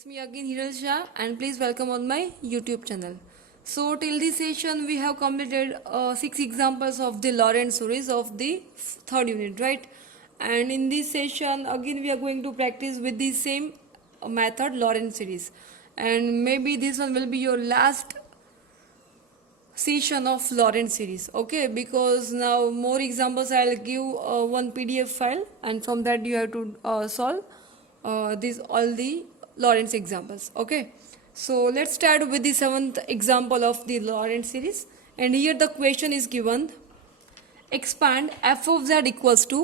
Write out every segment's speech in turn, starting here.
It's me again Hiral Shah and please welcome on my YouTube channel. So till this session we have completed 6 examples of the Lorentz series of the third unit, right? And in this session again we are going to practice with the same method Lorentz series, and maybe this one will be your last session of Lorentz series, okay? Because now more examples I'll give one PDF file, and from that you have to solve these all the Lorentz examples, okay? So let's start with the seventh example of the Lorentz series, and here the question is given: expand f of z equals to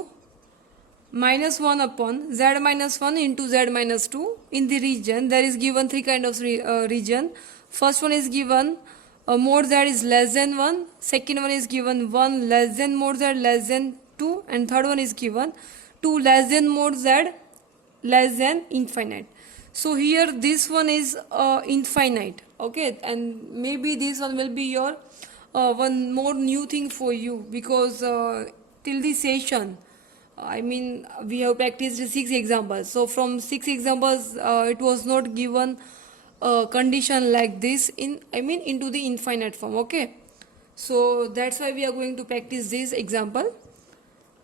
minus 1 upon z minus 1 into z minus 2 in the region. There is given three kind of region. First one is given mod z is less than 1, second one is given 1 less than mod z less than 2, and third one is given 2 less than mod z less than infinite. So here this one is infinite, okay, and maybe this one will be your one more new thing for you, because till this session I mean we have practiced 6 examples. So from 6 examples it was not given a condition like this in into the infinite form, okay? So that's why we are going to practice this example,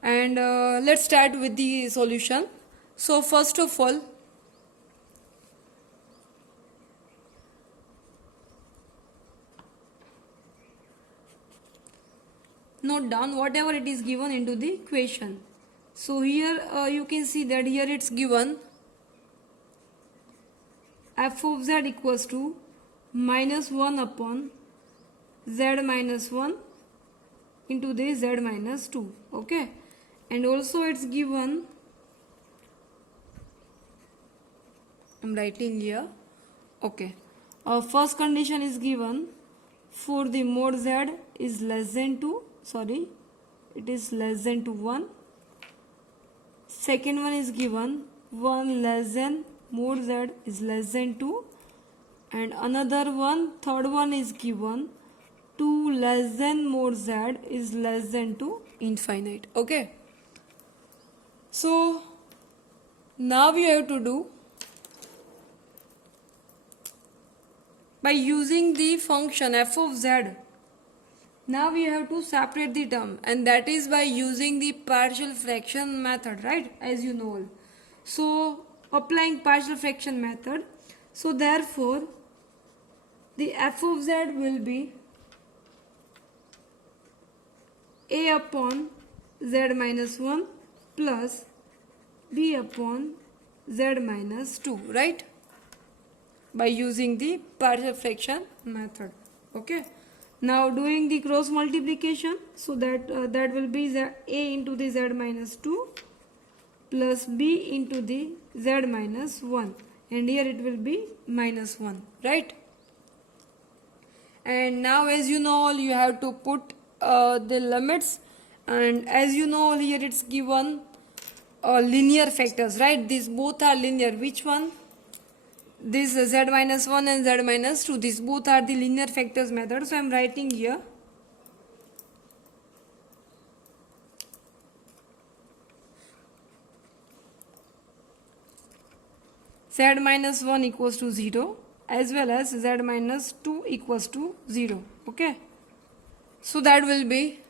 and let's start with the solution. So first of all, note down whatever it is given into the equation. So here you can see that here it's given f of z equals to minus 1 upon z minus 1 into the z minus 2, okay? And also it's given, I'm writing here, okay, first condition is given for the mod z is less than 2, sorry, it is less than to 1. Second one is given 1 less than mod z is less than 2, and another one, third one is given 2 less than mod z is less than to infinite, okay? So now we have to do by using the function f of z. Now we have to separate the term, and that is by using the partial fraction method, right? As you know. So applying partial fraction method, so therefore the f of z will be a upon z minus 1 plus b upon z minus 2, right? By using the partial fraction method, okay? Now doing the cross multiplication, so that that will be a into the z minus 2 plus b into the z minus 1, and here it will be minus 1, right? And now as you know you have to put the limits, and as you know here it's given linear factors, right? These both are linear. Which one? This z minus 1 and z minus 2, these both are the linear factors method. So I am writing here z minus 1 equals to 0 as well as z minus 2 equals to 0, okay? So that will be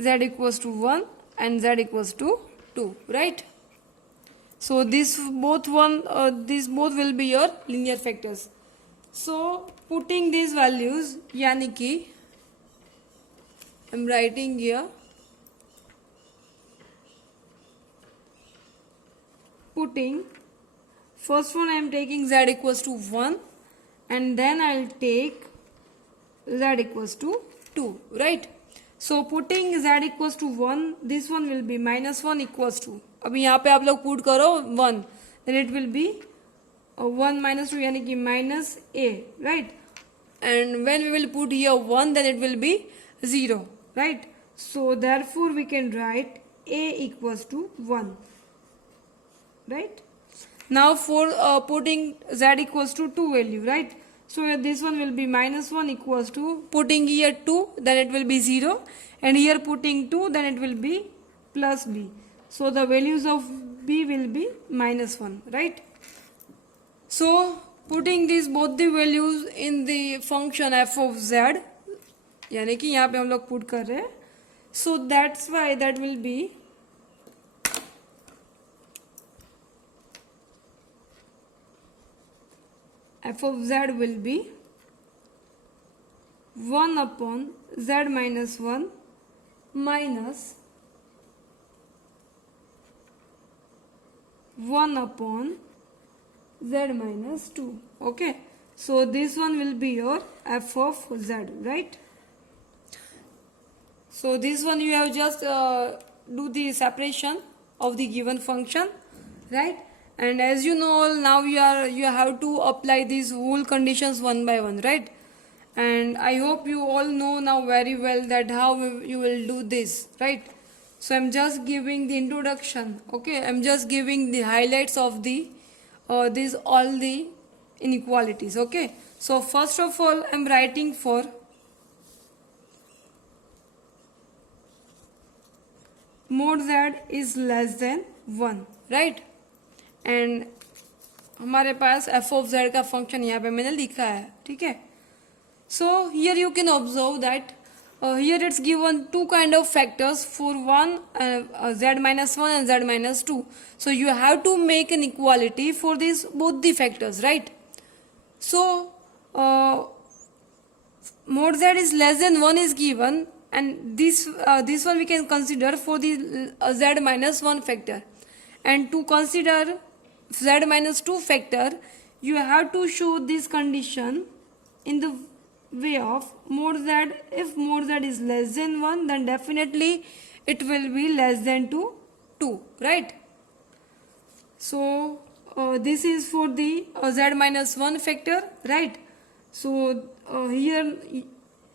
z equals to 1 and z equals to 2, right? So these both will be your linear factors. So putting these values, yani ki I'm writing here, putting first one I am taking z equals to 1, and then I'll take z equals to 2, right? So putting z equals to 1, this one will be minus 1 equals to, अभी यहाँ पे आप लोग put करो 1, then it will be 1 minus 2 यानी कि minus a, right? And when we will put here 1, then it will be 0, right? So therefore we can write a equals to 1, right? Now for putting z equals to 2 value, right? So this one will be minus 1 equals to, putting here 2, then it will be 0, and here putting 2, then it will be plus b. So the values of b will be minus 1, right? So putting these both the values in the function f of z, यानी कि यहाँ पे हम लोग put कर रहे हैं, so that's why that will be f of z will be 1 upon z minus 1 minus 1 upon z minus 2. Okay, so this one will be your f of z, right? So this one you have just do the separation of the given function, right? And as you know, now you have to apply these whole conditions one by one, right? And I hope you all know now very well that how you will do this, right? So I'm just giving the introduction. Okay, I'm just giving the highlights of the these all the inequalities. Okay, so first of all I'm writing for mod z is less than 1, right? And हमारे पास F of Z का function यहाँ पे मैंने लिखा है, ठीक है. So here you can observe that here it's given two kind of factors for one z minus 1 and z minus 2. So you have to make an equality for these both the factors, right? So mod z is less than 1 is given, and this one we can consider for the z minus 1 factor. And to consider z minus 2 factor, you have to show this condition in the way of mod z. If mod z is less than 1, then definitely it will be less than 2, right? So this is for the z minus 1 factor, right? So here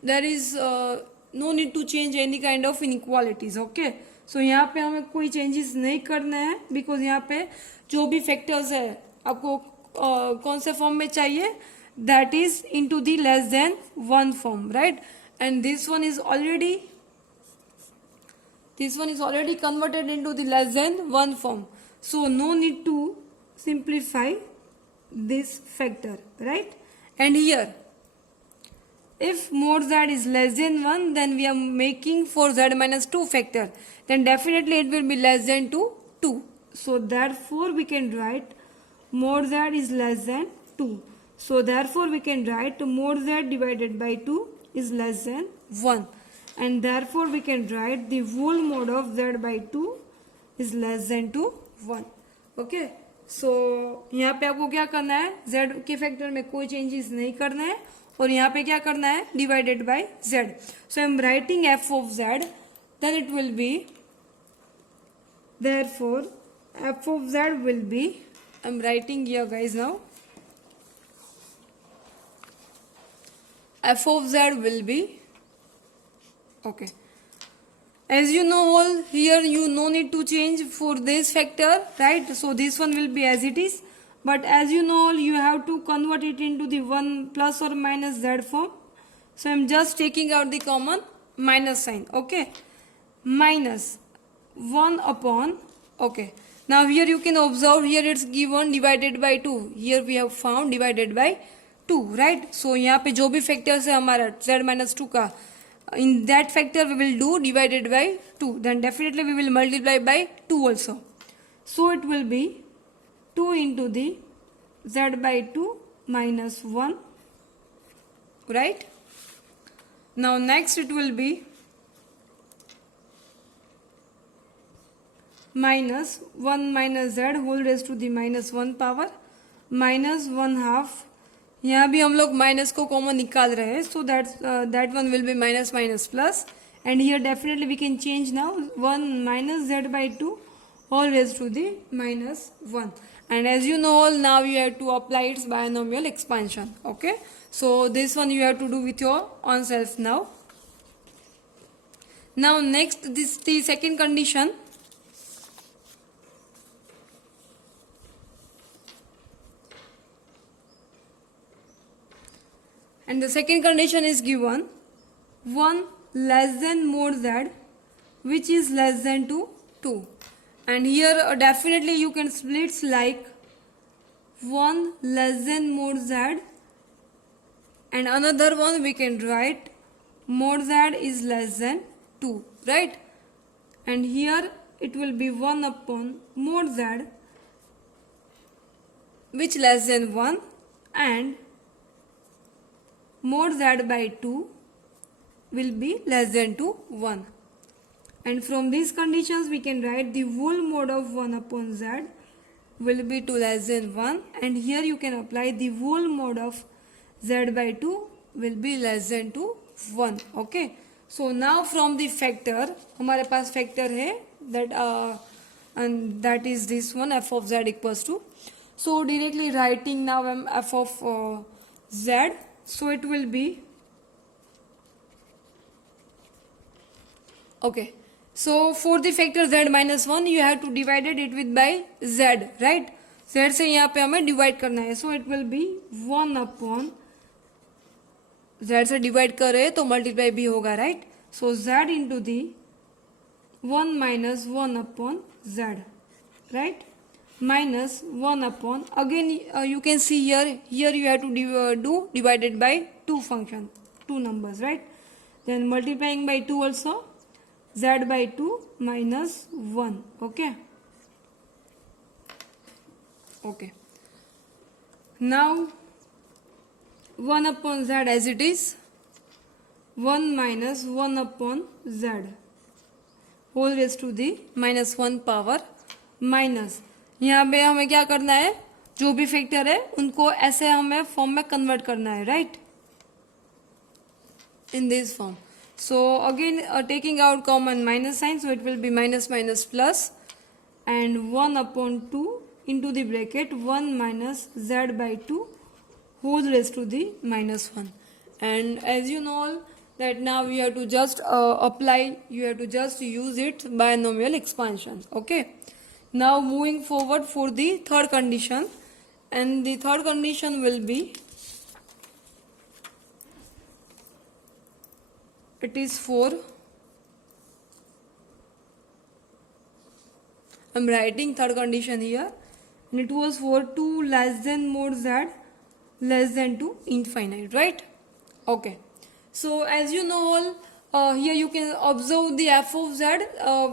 there is no need to change any kind of inequalities. Okay, so यहाँ पे हमें कोई changes नहीं करना है, because यहाँ पे जो भी फैक्टर्स है आपको कौन से फॉर्म में चाहिए, that is into the less than 1 form, right? And this one is already converted into the less than 1 form, so no need to simplify this factor, right? And here if mod z is less than 1, then we are making for z minus 2 factor, then definitely it will be less than 2. So therefore we can write mod z is less than 2. So therefore we can write mod z divided by 2 is less than 1. And therefore we can write the whole mod of z by 2 is less than 1. Okay. So यहाँ पे आपको क्या करना है, z के factor में कोई changes नहीं करना है, और यहाँ पे क्या करना है, divided by z. So I am writing f of z, then it will be, therefore f of z will be, I am writing here guys now, f of z will be, okay, as you know all, here you no need to change for this factor, right? So this one will be as it is, but as you know all, you have to convert it into the 1 plus or minus z form. So I am just taking out the common minus sign, okay, minus 1 upon, okay, now here you can observe, here it's given divided by 2, here we have found divided by 2, right? So यहाँ पे जो भी factors है हमारा z minus 2 का, in that factor we will do divided by 2, then definitely we will multiply by 2 also. So it will be 2 into the z by 2 minus 1, right? Now next it will be minus 1 minus z whole raised to the minus 1 power minus 1 half. यहाँ भी हम लोग minus को common निकाल रहे हैं, so that one will be minus minus plus, and here definitely we can change now 1 माइनस z by 2 all raised to the minus 1. And as you know all, now you have to apply its binomial expansion. Okay, so this one you have to do with your own self now. Now next, this the second condition. And the second condition is given 1 less than mod z which is less than 2. And here definitely you can split like 1 less than mod z, and another one we can write mod z is less than 2, right? And here it will be 1 upon mod z which less than 1, and mod z by 2 will be less than to 1. And from these conditions we can write the whole mod of 1 upon z will be 2 less than 1, and here you can apply the whole mod of z by 2 will be less than to 1. Okay, so now from the factor हमारे पास factor है that and that is this one, f of z equals to, so directly writing now f of z, so it will be okay. So for the factor z minus 1 you have to divide it with by z, right? z से यहाँ पे हमें divide करना है, so it will be 1 upon z से divide कर रहे हैं तो multiply भी होगा, right? So z into the 1 minus 1 upon z, right? Minus 1 upon, again you can see here you have to do divided by 2 function, 2 numbers, right? Then multiplying by 2 also, z by 2 minus 1. Okay, okay, now 1 upon z as it is, 1 minus 1 upon z whole raised to the minus 1 power minus, यहाँ पे हमें क्या करना है, जो भी factor है उनको ऐसे हमें फॉर्म में कन्वर्ट करना है, right, in this form. So again taking out common minus sign, so it will be minus minus plus, and 1 upon 2 into the bracket 1 minus z by 2 whole raised to the minus 1. And as you know that now you have to just apply, you have to just use it binomial expansion. Okay, now moving forward for the third condition, and the third condition will be, it is for, I am writing third condition here, and it was for 2 less than mod z less than to infinite, right? Okay, so as you know here you can observe the f of z,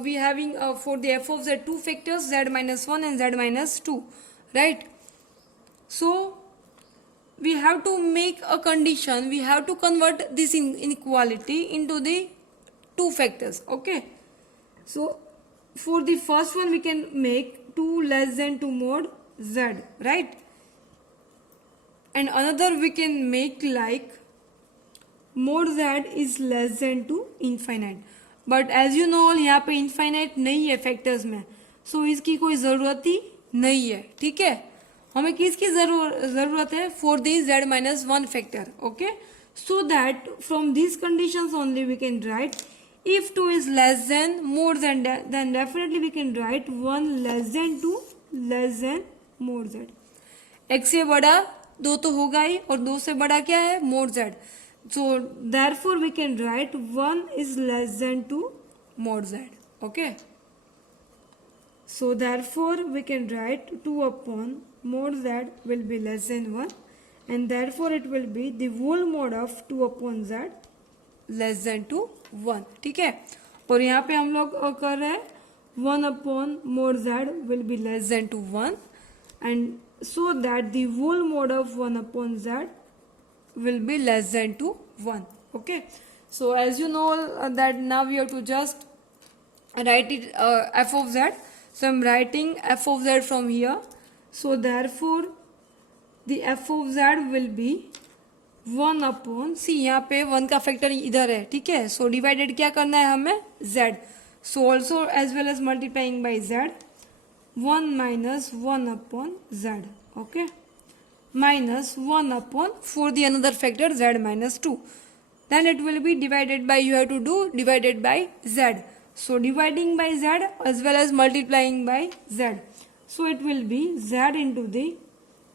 we having for the f of z two factors, z minus 1 and z minus 2, right? So we have to make a condition, we have to convert this inequality into the two factors. Okay, so for the first one we can make 2 less than 2 mod z, right? And another we can make like mod z is less than to infinite, but as you know यहाँ पे infinite नहीं है factors में, so इसकी कोई ज़रूरत ही नहीं है, ठीक है? हमें किसकी ज़रूरत है, for the z minus 1 factor. Okay, so that from these conditions only we can write, if 2 is less than mod z, then definitely we can write 1 less than 2 less than mod z. x से बड़ा 2 तो होगा ही, और 2 से बड़ा क्या है, mod z. So therefore we can write 1 is less than 2 mod z. Okay, so therefore we can write 2 upon mod z will be less than 1, and therefore it will be the whole mod of 2 upon z less than to 1. ठीक है, और यहाँ पे हम लोग कर रहे हैं 1 upon mod z will be less than to 1, and so that the whole mod of 1 upon z will be less than to 1. Okay, so as you know that now we have to just write it f of z, so I am writing f of z from here, so therefore the f of z will be 1 upon, see यहाँ पे 1 का factor इधर है, ठीक है, so divided क्या करना है हमें, z, so also as well as multiplying by z, 1 minus 1 upon z. Okay, minus 1 upon, for the another factor z minus 2, then it will be divided by, you have to do divided by z, so dividing by z as well as multiplying by z, so it will be z into the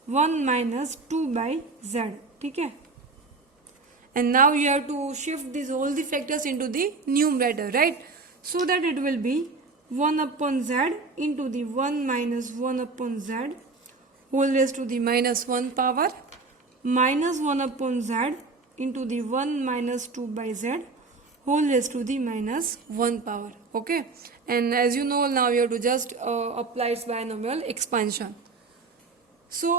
1 minus 2 by z. ठीक है, and now you have to shift these all the factors into the numerator, right? So that it will be 1 upon z into the 1 minus 1 upon z whole raised to the minus 1 power minus 1 upon z into the 1 minus 2 by z whole raised to the minus 1 power. Okay, and as you know, now you have to just apply its binomial expansion. So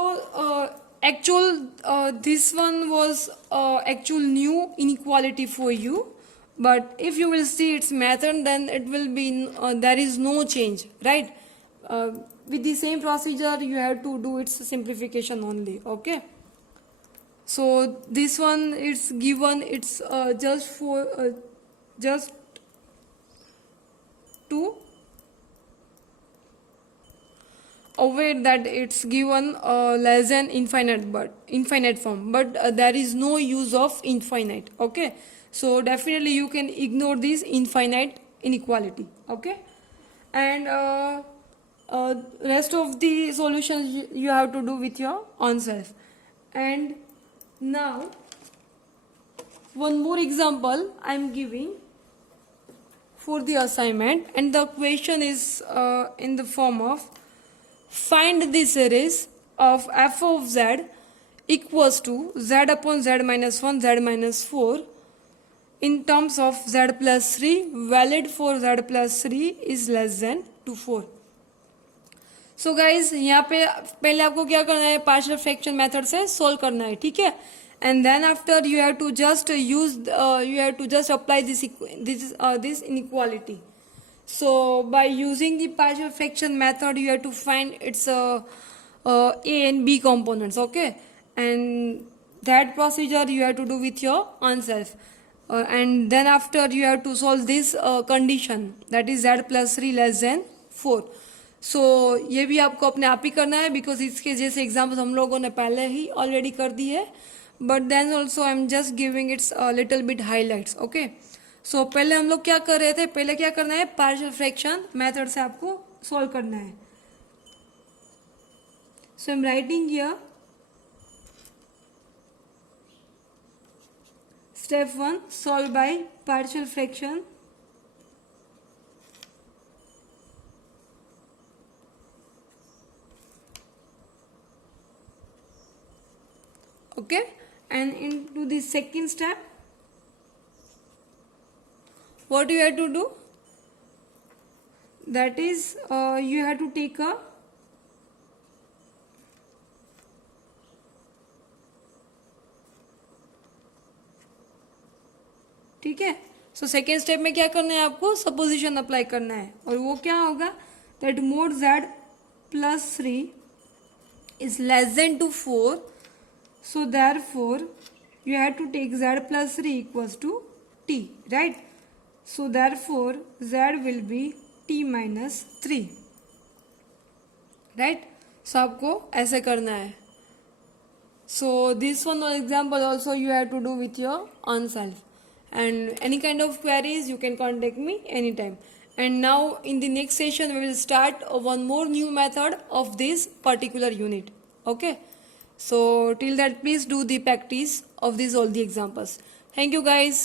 this one was actual new inequality for you, but if you will see its method, then it will be there is no change, right? With the same procedure you have to do its simplification only. Okay, so this one it's given, it's just to aware that it's given less than infinite form, but there is no use of infinite. Okay, so definitely you can ignore this infinite inequality. Okay, and rest of the solutions you have to do with your own self. And now one more example I am giving for the assignment, and the question is in the form of find the series of f of z equals to z upon z minus 1 z minus 4 in terms of z plus 3 valid for z plus 3 is less than to 4. सो guys यहाँ पे पहले आपको क्या करना है, partial fraction method से solve करना है, ठीक है. And then after you have to just apply this inequality. So by using the partial fraction method, you have to find its A and B components. Okay, and that procedure you have to do with your own self. And then after you have to solve this condition, that is z plus 3 less than 4. So ये भी आपको अपने आप ही करना है, because इसके जैसे examples हम लोगों ने पहले ही ऑलरेडी कर दी है, but then also I am just giving its little bit highlights. Okay, सो पहले हम लोग क्या कर रहे थे, पहले क्या करना है, पार्शियल फ्रैक्शन मेथड से आपको सॉल्व करना है. So I am writing here step 1 solve by partial fraction. Okay, and into the second step what you have to do, that is you have to take a ठीक है. So second step में क्या करना है, आपको supposition apply करना है, और वो क्या होगा, that mode z plus 3 is less than to 4, so therefore you have to take z plus 3 equals to t, right? So therefore z will be t minus 3, right? So आपको ऐसे करना है. So this one example also you have to do with your own self, and any kind of queries you can contact me anytime. And now in the next session we will start one more new method of this particular unit. Okay, so till that please do the practice of these all the examples. Thank you guys.